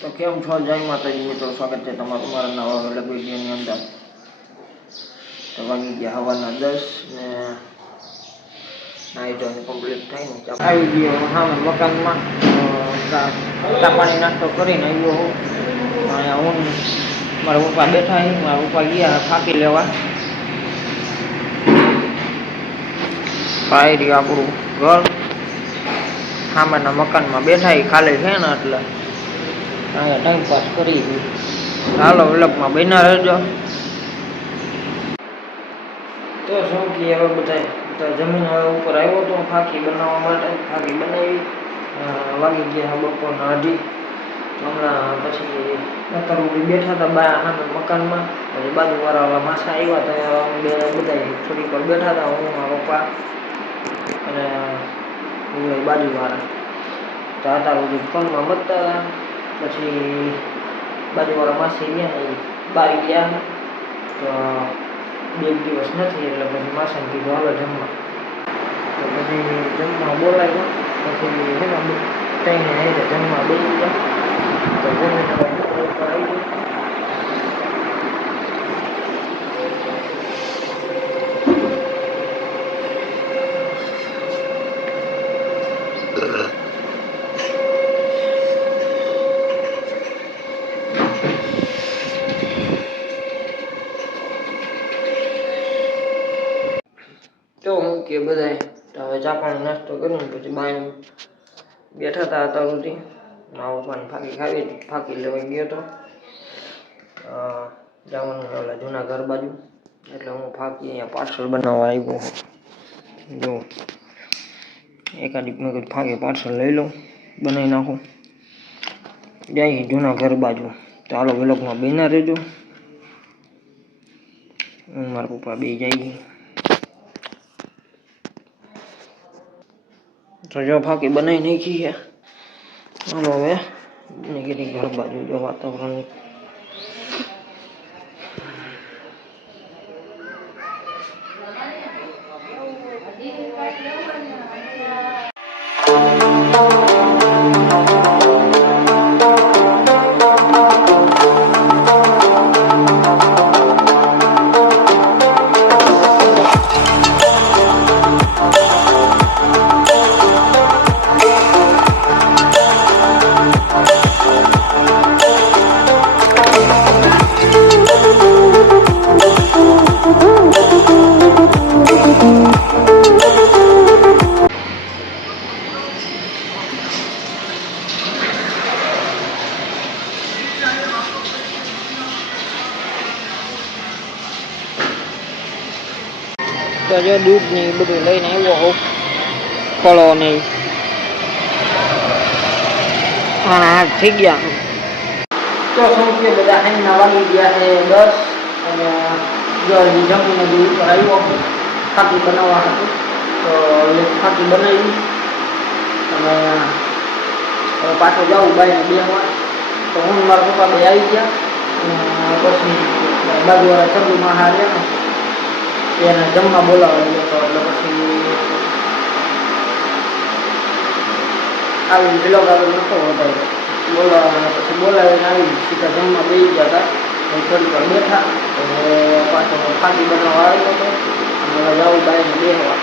તો કેમ છો? જય માતાજી મિત્રો, સ્વાગત છે તમારું મારા નવા અલગ વિડીયોની અંદર. તો વાગી ગયા હવાના 10 ને નાઈ ધોઈને કમ્પ્લીટ થઈને આવી ગયો હા મકાનમાં. ચા પાણી નાસ્તો કરીને આવ્યો હું. અહીંયા હું મારા પપ્પા બેઠા હી, મારા પપ્પા ગયા ફાંકી લેવા. પાયરી આપણું ઘર સામેના મકાનમાં બેઠા ખાલી છે ને એટલે અહીંયા ટાઈમ પાસ કરી. હાલો વ્લોગમાં બન્યા રહેજો. તો શું કે હવે બધા જમીન હવે ઉપર આવ્યો હતો ફાંકી બનાવવા માટે. ફાંકી બનાવી વાગી ગયા બપોરના 2:30. હમણાં પછી અત્યારે બેઠા હતા સામે મકાનમાં. પછી બાજુવાળા ઓલા માસા આવ્યા હતા, અમે બધા થોડીક વાર બેઠા હતા, હું મારા પપ્પા અને બાજુવાળા. તો અત્યારે ફોનમાં મતતા હતા. પછી બાજુવાળા માસી ગયા ને બહાર ગયા. તો 2 દિવસ નથી એટલે પછી માસાને કીધું હાલો જમવા. તો પછી જમવા બોલાવ્યો. પછી છે ને તઈને આવી જમવા બેસી ગયા. તો જમીને ઉપર આવી ગયું. તો હું કે બધા હવે ચા પાણી નાસ્તો કરીને પછી બાય બેઠા હતા અત્યાર સુધી. મારા પપ્પાને ફાંકી લેવા ગયો હતો જવાનું ઓલા જૂના ઘર બાજુ. એટલે હું ફાંકી અહીંયા પાર્સલ બનાવવા આવ્યો. જો એકાદી મેં ફાંકી પાર્સલ લઈ લઉં, બનાવી નાખું, જાય જૂના ઘર બાજુ. તો હાલો વ્લોગમાં બન્યા રહેજો. મારા પપ્પા બે જાય. તો જો ફાંકી બનાવી નાખી છે. હાલો હવે નીકળી ઘર બાજુ. જો વાતાવરણ તો જો દૂધ ને બધું લઈને આવ્યો હોઉં, ફળો ને હાથ થઈ ગયા. તો શું કે બધા હાઈના વાગી ગયા છે 10 અને જો જમીને બી ઉપર આવ્યો ફાંકી બનાવવા હતું. તો ફાંકી બનાવી અને હવે પાછો જાઉં બાઈને બેસવા. તો હું મારા પપ્પા બે આવી ગયા. પછી બાજુવાળા ચંદુમાં હારે ને એને જમવા બોલાવવા ગયો હતો. એટલે પછી આવી વ્લોગ આગળ નહોતો વધારે બોલાવવાનો. પછી બોલાવીને આવી સીધા જમવા બેસી ગયા હતા. થોડીક વાર બેઠા. તો પાછો ફાંકી બનાવવા આવ્યો હતો અને જાઉં બાઈને બેસવા.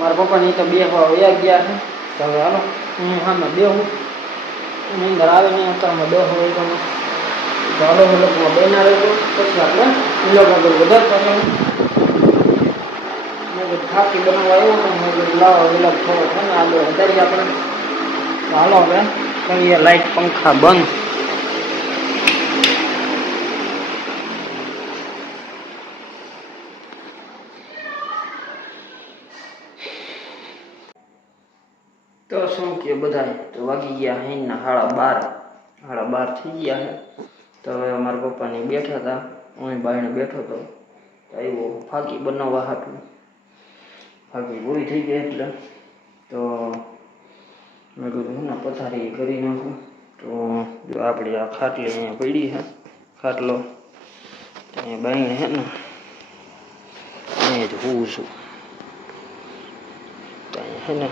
મારા પપ્પાની તો બેસવા વયા ગયા છે. તો હવે હાલો હું સામે બેહું. અંદર આવે નહીં અત્યારમાં બેસવા હોય તો હાલો વ્લોગમાં બન્યા રહેજો. પછી આપણે વ્લોગ આગળ વધારતા જવું. મેં ફાંકી બનાવવા આવ્યો તો મેં લાવો વ્લોગ થોડો છે ને આગળ વધારીએ આપણે. તો હાલો હવે કરીએ લાઇટ પંખા બંધ. તો શું કે બધાય તો વાગી ગયા હેના 12:30 થઈ ગયા છે. તો હવે અમારા પપ્પાને બેઠા હતા, હું બાયણે બેઠો હતો. તો આવ્યો ફાકી બનાવવા હાટું. ફાકી પૂરી થઈ ગઈ એટલે તો મેં કીધું ને પથારી કરી નાખું. તો જો આપણી આ ખાટલી અહીંયા પડી છે, ખાટલો અહીંયા બાયણે છે ને અહીંયા જ હોઉં છું. તો અહીંયા છે ને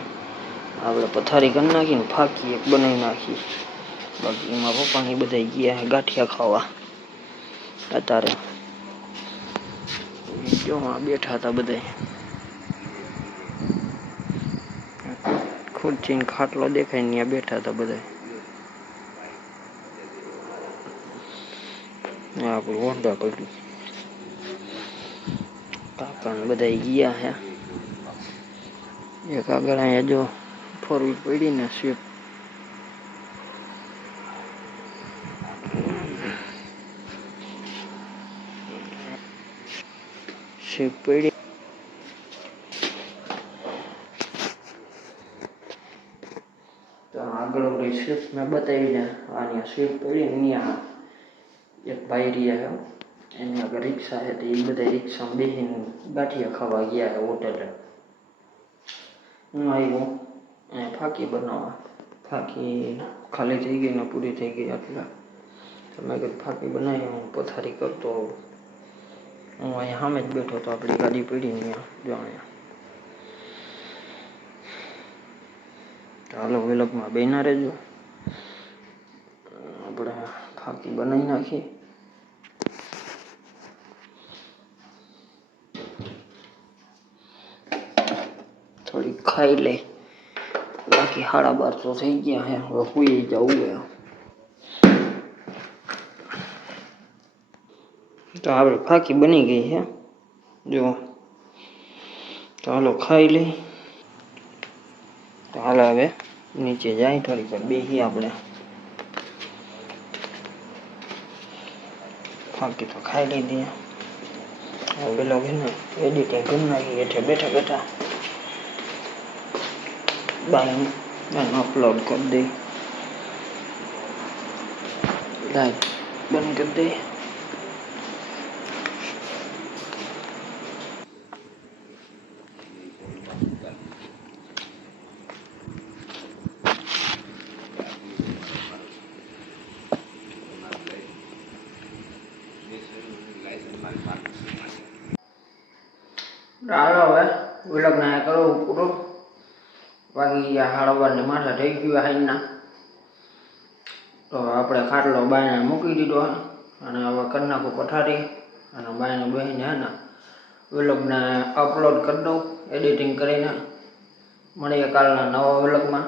આપણે પથારી કરી નાખીને ફાકી એક બનાવી નાખી. બાકી એમાં પપ્પાની બધા ગયા ગાંઠિયા ખાવા. અત્યારે જો બેઠા હતા બધા, ખુરચીને ખાટલો દેખાય ને ત્યાં બેઠા હતા બધા. આપણું ઓંડા પડ્યું, કાકા બધા ગયા હે. એક આગળ અહીંયા જો 4 વ્હીલ પડી ને સ્વિફ્ટ પડી. તો આગળ સ્વિફ્ટ મેં બતાવી ને આની સ્વિફ્ટ પડી ને ત્યાં એક ભાઈ રહ્યા છે, એની આગળ રિક્ષા છે. તો એ બધા રિક્ષામાં બેસીને ગાંઠિયા ખાવા ગયા છે હોટલે. હું આવ્યો અહીંયા ફાકી બનાવવા. ફાકી ખાલી થઈ ગઈ ને પૂરી થઈ ગઈ એટલે તો મેં કીધું ફાકી બનાવી હું પથારી કરતો. હું અહીંયા સામે જ બેઠો હતો, આપણી ગાડી પડી ને જો અહીંયા. તો હાલો વેલકમાં બેના રહેજો, આપણે ફાકી બનાવી નાખીએ. થોડી ખાઈ લે, બાકી 12:30 થઈ ગયા હે. હવે સુઈ જવું હે. તો આપણે ફાકી બની ગઈ છે જો. તો હાલો ખાઈ લઈ. તો હાલ હવે નીચે જાય, થોડીક વાર બેસી આપણે. ફાકી તો ખાઈ લીધી. હવે લોગ ને એડિટિંગ કરી નાખી હેઠે બેઠા બેઠા. બાય અપલોડ કરી દઈ, લાઈટ બંધ કરી દઈ. હાલો હવે વિલગ્ન કરવું પૂરું. વાગી ગયા 12:30 માથા થઈ ગયું હાઈના. તો આપણે ખાટલો બાયણે મૂકી દીધો અને હવે કરી નાખું પથારી અને બાયણે બેસીને હે ને વિલગ્ન અપલોડ કરી દઉં એડિટિંગ કરીને. મળીએ કાલના નવા વિલગમાં.